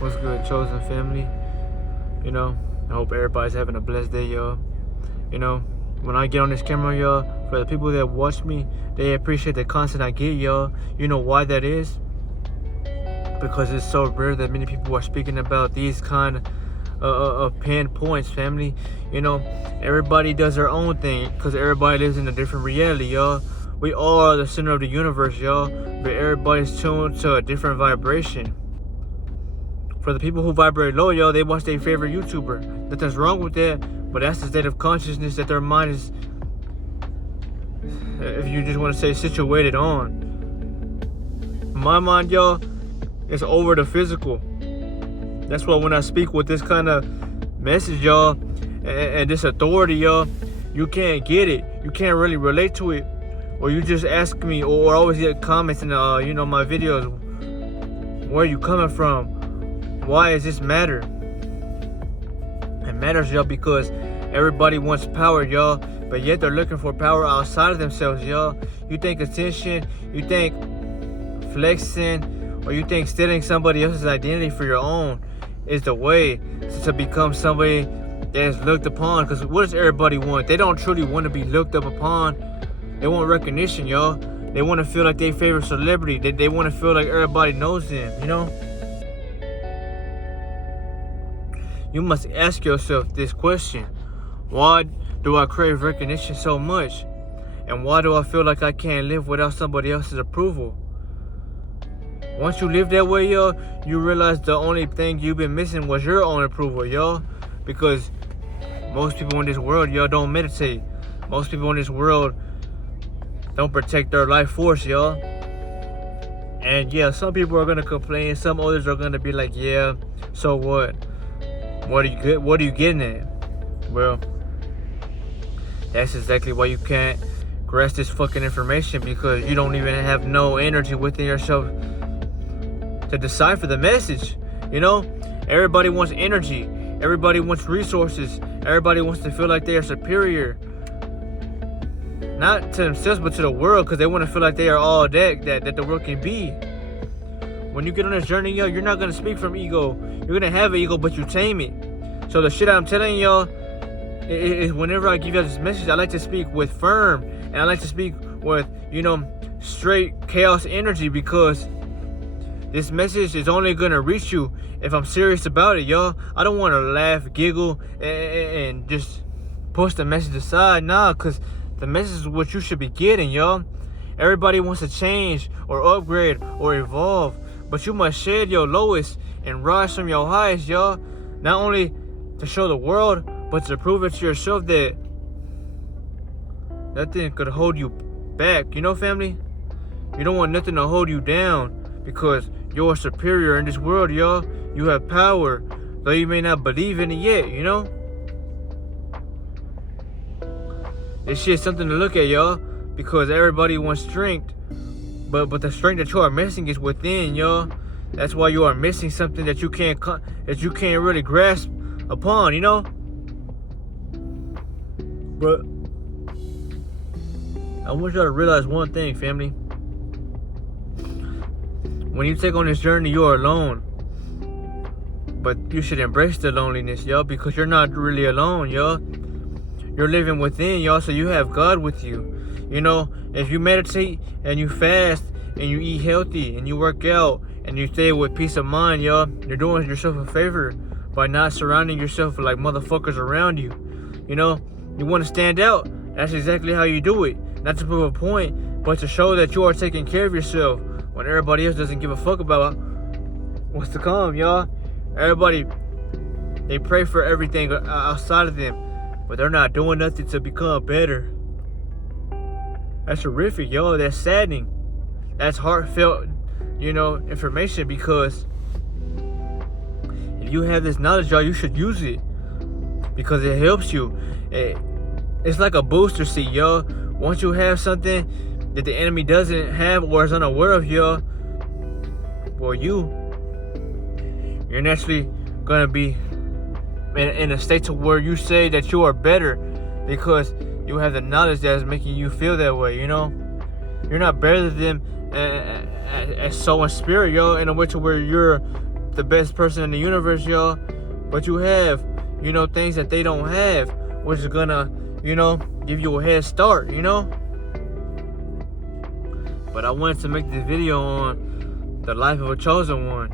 What's good, chosen family? You know, I hope everybody's having a blessed day, y'all. You know, when I get on this camera, y'all, for the people that watch me, they appreciate the content I get, y'all. You know why that is? Because it's so rare that many people are speaking about these kind of pinpoints, family. You know, everybody does their own thing because everybody lives in a different reality, y'all. We all are the center of the universe, y'all, but everybody's tuned to a different vibration. For the people who vibrate low, y'all, they watch their favorite YouTuber. Nothing's wrong with that, but that's the state of consciousness that their mind is, if you just want to say, situated on. My mind, y'all, is over the physical. That's why when I speak with this kind of message, y'all, and this authority, y'all, you can't get it. You can't really relate to it. Or you just ask me, or always get comments in my videos. Where are you coming from? Why does this matter? It matters, y'all, because everybody wants power, y'all, but yet they're looking for power outside of themselves, y'all. You think attention, you think flexing, or you think stealing somebody else's identity for your own is the way to become somebody that is looked upon. Because what does everybody want? They don't truly want to be looked up upon. They want recognition, y'all. They want to feel like their favorite celebrity. They want to feel like everybody knows them, you know? You must ask yourself this question. Why do I crave recognition so much? And why do I feel like I can't live without somebody else's approval? Once you live that way, y'all, you realize the only thing you've been missing was your own approval, y'all. Because most people in this world, y'all, don't meditate. Most people in this world don't protect their life force, y'all. And yeah, some people are gonna complain. Some others are gonna be like, yeah, so what? What are you getting at? Well, that's exactly why you can't grasp this fucking information, because you don't even have no energy within yourself to decipher the message. You know, everybody wants energy. Everybody wants resources. Everybody wants to feel like they are superior. Not to themselves, but to the world, because they want to feel like they are all that the world can be. When you get on this journey, y'all, you're not going to speak from ego. You're going to have an ego, but you tame it. So the shit I'm telling y'all is whenever I give y'all this message, I like to speak with firm. And I like to speak with, straight chaos energy, because this message is only going to reach you if I'm serious about it, y'all. I don't want to laugh, giggle, and just push the message aside. Nah, because the message is what you should be getting, y'all. Everybody wants to change or upgrade or evolve, but you must shed your lowest and rise from your highest, y'all. Not only to show the world, but to prove it to yourself that nothing could hold you back. You know, family? You don't want nothing to hold you down, because you're superior in this world, y'all. You have power, though you may not believe in it yet, you know? This shit's something to look at, y'all, because everybody wants strength, but the strength that you are missing is within, y'all. That's why you are missing something that you can't really grasp upon, you know. But I want y'all to realize one thing, family. When you take on this journey, you are alone. But you should embrace the loneliness, y'all, because you're not really alone, y'all. You're living within, y'all, so you have God with you. You know, if you meditate and you fast and you eat healthy and you work out and you stay with peace of mind, y'all, you're doing yourself a favor by not surrounding yourself with like motherfuckers around you. You know, you want to stand out. That's exactly how you do it. Not to prove a point, but to show that you are taking care of yourself when everybody else doesn't give a fuck about what's to come, y'all. Everybody, they pray for everything outside of them, but they're not doing nothing to become better. That's horrific, y'all. That's saddening. That's heartfelt, information, because if you have this knowledge, y'all, you should use it, because it helps you. It's like a booster seat, y'all. Once you have something that the enemy doesn't have or is unaware of, y'all, well, you're naturally gonna be in a state to where you say that you are better, because you have the knowledge that is making you feel that way, you know? You're not better than them as soul and spirit, yo, in a way to where you're the best person in the universe, y'all. But you have, things that they don't have, which is gonna, give you a head start, But I wanted to make this video on the life of a chosen one,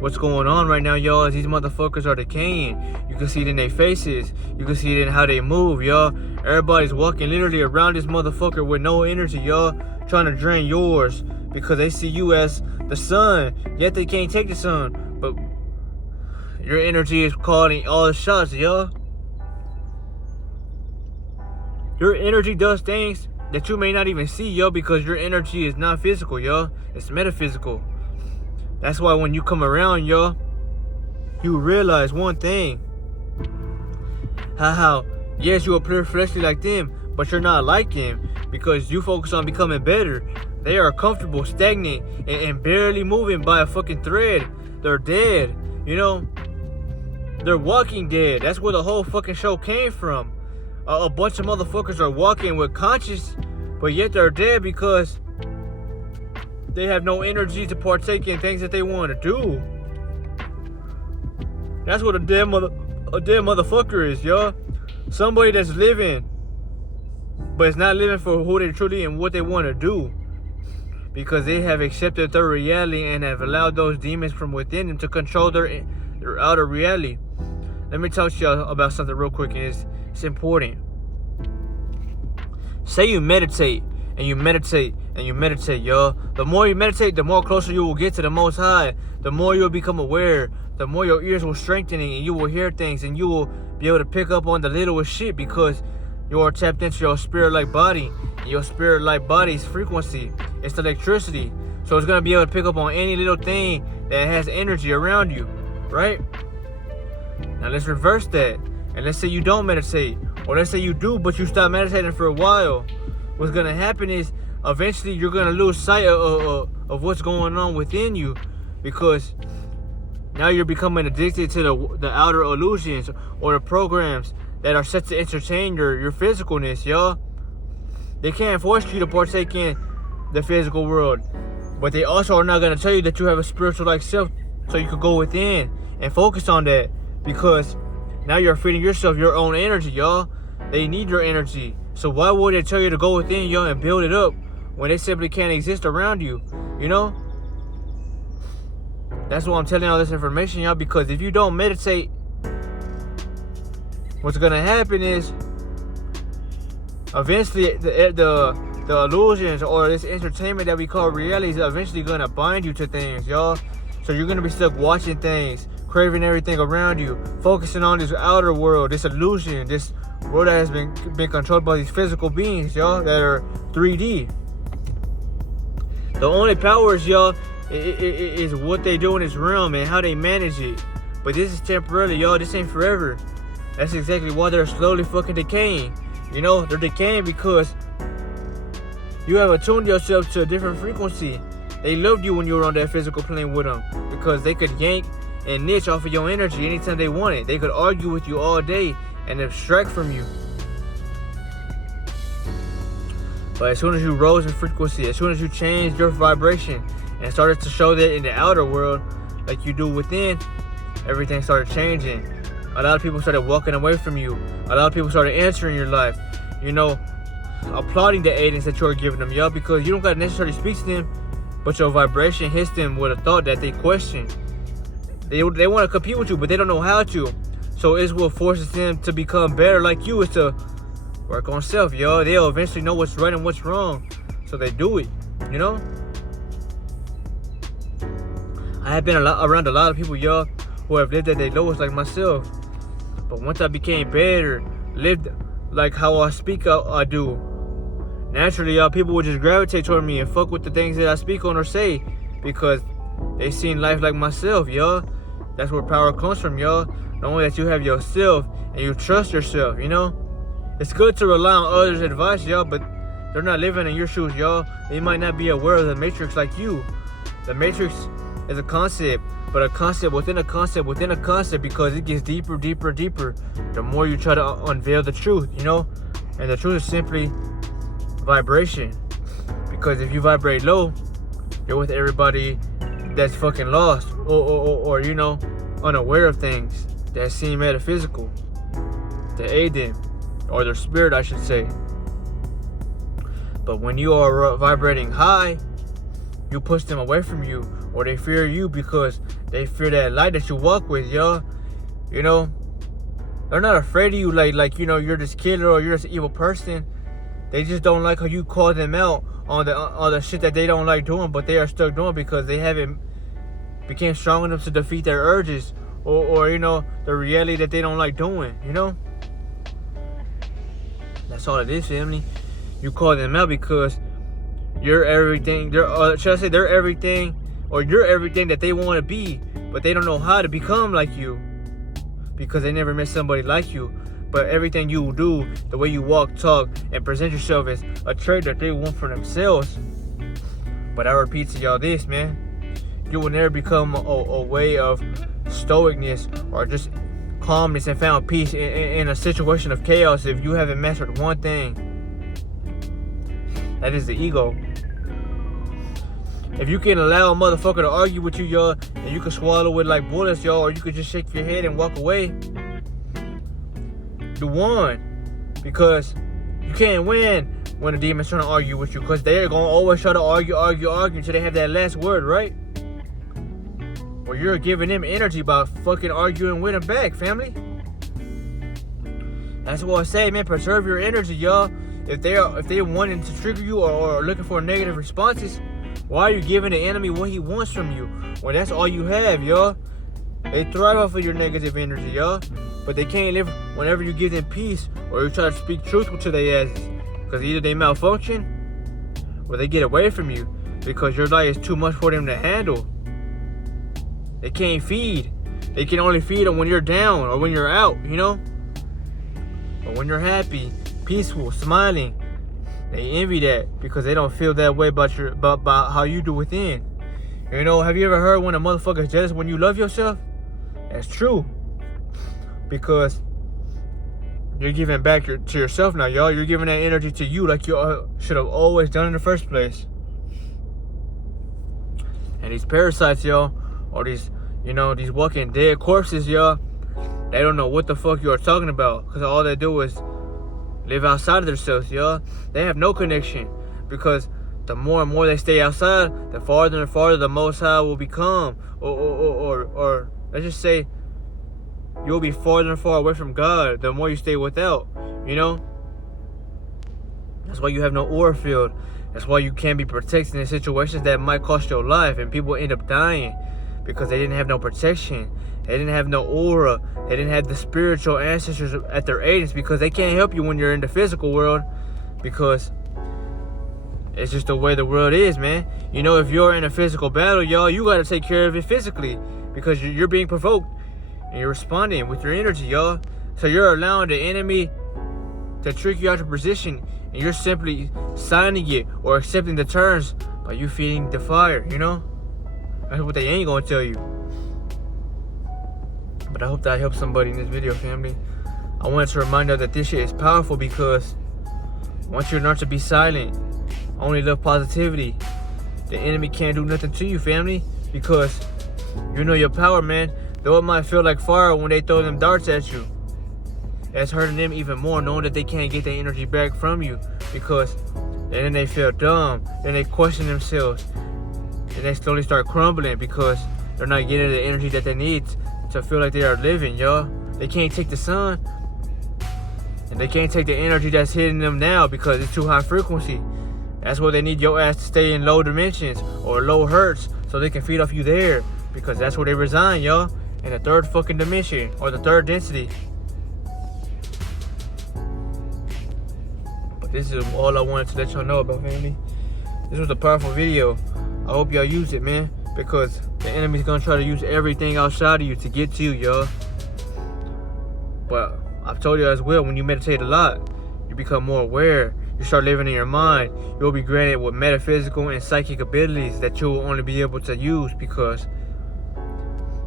What's going on right now, y'all, is these motherfuckers are decaying. You can see it in their faces. You can see it in how they move, y'all. Everybody's walking literally around this motherfucker with no energy, y'all. Trying to drain yours because they see you as the sun. Yet they can't take the sun. But your energy is calling all the shots, y'all. Your energy does things that you may not even see, y'all, because your energy is not physical, y'all. It's metaphysical. That's why when you come around, y'all, you realize one thing. How yes, you appear fleshly like them, but you're not like them because you focus on becoming better. They are comfortable, stagnant, and barely moving by a fucking thread. They're dead, They're walking dead. That's where the whole fucking show came from. A bunch of motherfuckers are walking with conscience, but yet they're dead because they have no energy to partake in things that they want to do. That's what a dead motherfucker is, y'all. Somebody that's living, but it's not living for who they truly and what they want to do. Because they have accepted their reality and have allowed those demons from within them to control their outer reality. Let me talk to y'all about something real quick, and it's important. Say you meditate, and you meditate, and you meditate, y'all. The more you meditate, the more closer you will get to the Most High. The more you'll become aware. The more your ears will strengthen, and you will hear things, and you will be able to pick up on the littlest shit because you are tapped into your spirit-like body. And your spirit-like body's frequency. It's electricity. So it's going to be able to pick up on any little thing that has energy around you, right? Now let's reverse that. And let's say you don't meditate. Or let's say you do, but you stop meditating for a while. What's going to happen is eventually you're going to lose sight of what's going on within you. Because now you're becoming addicted to the outer illusions or the programs that are set to entertain your physicalness, y'all. They can't force you to partake in the physical world. But they also are not going to tell you that you have a spiritual-like self so you could go within and focus on that. Because now you're feeding yourself your own energy, y'all. They need your energy. So why would they tell you to go within, y'all, and build it up when they simply can't exist around you, That's why I'm telling all this information, y'all, because if you don't meditate, what's gonna happen is eventually the illusions or this entertainment that we call reality is eventually gonna bind you to things, y'all. So you're gonna be stuck watching things, craving everything around you, focusing on this outer world, this illusion, this world that has been controlled by these physical beings, y'all, that are 3D. The only powers, y'all, is what they do in this realm and how they manage it. But this is temporarily, y'all. This ain't forever. That's exactly why they're slowly fucking decaying. They're decaying because you have attuned yourself to a different frequency. They loved you when you were on that physical plane with them because they could yank and niche off of your energy anytime they wanted. They could argue with you all day and abstract from you. But as soon as you rose in frequency, as soon as you changed your vibration and started to show that in the outer world like you do within, everything started changing. A lot of people started walking away from you. A lot of people started entering your life, applauding the aidance that you're giving them, y'all, because you don't got to necessarily speak to them, but your vibration hits them with a thought that they question. They want to compete with you, but they don't know how to. So it's what forces them to become better like you, is to work on self, y'all. They'll eventually know what's right and what's wrong, so they do it, I have been around a lot of people, y'all, who have lived at their lowest like myself. But once I became better, lived like how I speak I do, naturally, y'all, people would just gravitate toward me and fuck with the things that I speak on or say because they seen life like myself, y'all. That's where power comes from, y'all. Knowing that you have yourself and you trust yourself, It's good to rely on others' advice, y'all, but they're not living in your shoes, y'all. They might not be aware of the matrix like you. The matrix is a concept, but a concept within a concept within a concept, because it gets deeper, deeper, deeper the more you try to unveil the truth, And the truth is simply vibration. Because if you vibrate low, you're with everybody that's fucking lost or you know, unaware of things that seem metaphysical to aid them, or their spirit, I should say. But when you are vibrating high, you push them away from you, or they fear you because they fear that light that you walk with, y'all. You know, they're not afraid of you like you know, you're this killer or you're this evil person. They just don't like how you call them out on the shit that they don't like doing, but they are stuck doing because they haven't became strong enough to defeat their urges or you know, the reality that they don't like doing, you know. That's all it is, family. You call them out because you're everything. Should I say they're everything, or you're everything that they want to be, but they don't know how to become like you because they never met somebody like you. But everything you do, the way you walk, talk, and present yourself is a trait that they want for themselves. But I repeat to y'all this, man. You will never become a way of stoicness or just calmness and found peace in a situation of chaos if you haven't mastered one thing. That is the ego. If you can allow a motherfucker to argue with you, y'all, and you can swallow it like bullets, y'all, or you could just shake your head and walk away, you won. Because you can't win when a demon's trying to argue with you, because they're going to always try to argue until they have that last word, right? Or you're giving them energy by fucking arguing with them back, family. That's what I say, man. Preserve your energy, y'all. If they wanting to trigger you or looking for negative responses, why are you giving the enemy what he wants from you when that's all you have, y'all? They thrive off of your negative energy, y'all. But they can't live whenever you give them peace or you try to speak truthful to their asses. Because either they malfunction or they get away from you because your light is too much for them to handle. They can't feed. They can only feed them when you're down or when you're out, you know? But when you're happy, peaceful, smiling, they envy that because they don't feel that way about how you do within. You know, have you ever heard when a motherfucker's jealous when you love yourself? That's true. Because you're giving back to yourself now, y'all. You're giving that energy to you like you should have always done in the first place. And these parasites, y'all, or these, you know, these walking dead corpses, y'all, they don't know what the fuck you are talking about. Because all they do is live outside of themselves, y'all. They have no connection. Because the more and more they stay outside, the farther and farther the Most High will become. Or let's just say, you'll be farther and farther away from God the more you stay without, you know? That's why you have no aura field. That's why you can't be protected in situations that might cost your life. And people end up dying because they didn't have no protection. They didn't have no aura. They didn't have the spiritual ancestors at their aidance because they can't help you when you're in the physical world because it's just the way the world is, man. You know, if you're in a physical battle, y'all, you got to take care of it physically because you're being provoked and you're responding with your energy, y'all. So you're allowing the enemy to trick you out of position and you're simply signing it or accepting the terms by you feeding the fire, you know? That's what they ain't gonna tell you. But I hope that helps somebody in this video, family. I wanted to remind you that this shit is powerful because once you learn to be silent, only love positivity, the enemy can't do nothing to you, family, because you know your power, man. Though it might feel like fire when they throw them darts at you, it's hurting them even more knowing that they can't get their energy back from you because then they feel dumb, then they question themselves, and they slowly start crumbling because they're not getting the energy that they need to feel like they are living, y'all. They can't take the sun, and they can't take the energy that's hitting them now because it's too high frequency. That's why they need your ass to stay in low dimensions or low hertz so they can feed off you there because that's where they reside, y'all, in the third fucking dimension or the third density. But this is all I wanted to let y'all know about, family. This was a powerful video. I hope y'all use it, man, because the enemy's gonna try to use everything outside of you to get to you, y'all. But I've told you as well, when you meditate a lot, you become more aware. You start living in your mind. You'll be granted with metaphysical and psychic abilities that you will only be able to use because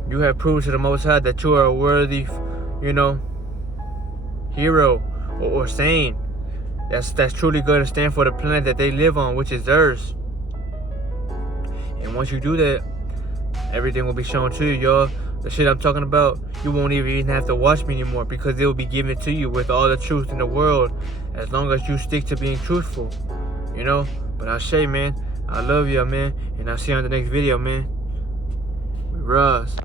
you have proved to the Most High that you are a worthy, you know, hero or saint that's truly going to stand for the planet that they live on, which is theirs. And once you do that, everything will be shown to you, y'all. The shit I'm talking about, you won't even have to watch me anymore because it will be given to you with all the truth in the world, as long as you stick to being truthful, you know. But I say, man, I love y'all, man, and I'll see you on the next video, man. We rise.